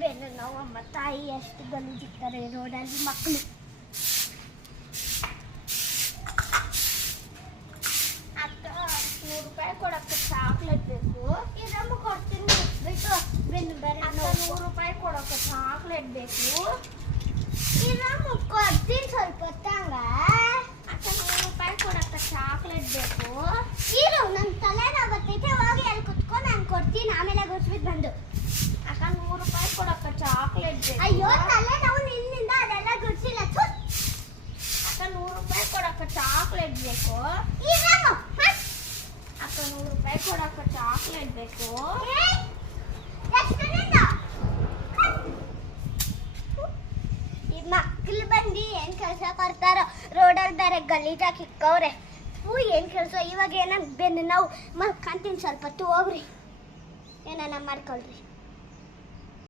ಬೆನ್ನು ನೋವು ಅಮ್ಮ ತಾಯಿ ಎಷ್ಟು ಗಲೀಜಿರ್ತಾರೆ ರೋಡಲ್ಲಿ ಮಕ್ಕಳು. ಅಕ್ಕ 100 ರೂಪಾಯಿ ಕೊಡಕ್ಕೆ ಚಾಕ್ಲೇಟ್ ಬೇಕು. ಇದಮ್ಮ ಕೊಡ್ತೀನಿ ಬಿಟ್ಟು ಬೆನ್ನು ಬೇರೆ. ಅಕ್ಕ 100 ರೂಪಾಯಿ ಕೊಡಕ್ಕೆ ಚಾಕ್ಲೇಟ್ ಬೇಕು. ಇದಮ್ಮ ಕೊಡ್ತೀನಿ ಸ್ವಲ್ಪ ಹೊತ್ತಂಗ. ಅಕ್ಕ 100 ರೂಪಾಯಿ ಕೊಡಕ್ಕೆ ಚಾಕ್ಲೇಟ್ ಬೇಕು. ಇರು ನನ್ನ ತಲೆನೋವು ಬರ್ತೈತೆ, ಹೋಗಿ ಅಲ್ಲಿ ಕುತ್ಕೊಂಡು ನಾನು ಕೊಡ್ತೀನಿ, ಆಮೇಲೆ ಗೊತ್ತಿಬಿಟ್ಟು ಬಂದು. ಅಕ್ಕ 100 ರೂಪಾಯಿ ಕೊಡಕ್ಕೆ ಚಾಕ್ಲೇಟ್ ಬೇಕು. ಅಯ್ಯೋ ತಲೆನೋವು ನಿನ್ನಿಂದ ಅದೆಲ್ಲ ಗುಡ್ಸಿಲ್ಲ. ಅಕ್ಕ 100 ರೂಪಾಯಿ ಕೊಡಕ್ಕೆ ಚಾಕ್ಲೇಟ್ ಬೇಕು. ಅಕ್ಕ 100 ರೂಪಾಯಿ ಕೊಡಕ್ಕೆ ಚಾಕ್ಲೇಟ್ ಬೇಕು. ಈ ಮಕ್ಕಳು ಬಂದು ಏನು ಕೆಲಸ ಕೊಡ್ತಾರೋ, ರೋಡಲ್ಲಿ ಬೇರೆ ಗಲೀಜಾಗಿ ಇಕ್ಕವ್ರೆ. ಏನು ಕೆಲಸ ಇವಾಗ? ಏನೋ ಬೆನ್ನು ನಾವು ಮಲ್ಕೊಂತೀನಿ, ಸ್ವಲ್ಪ ಹೊತ್ತು ಹೋಗ್ರಿ, ಏನಾನ ಮಾಡ್ಕೊಳ್ರಿ.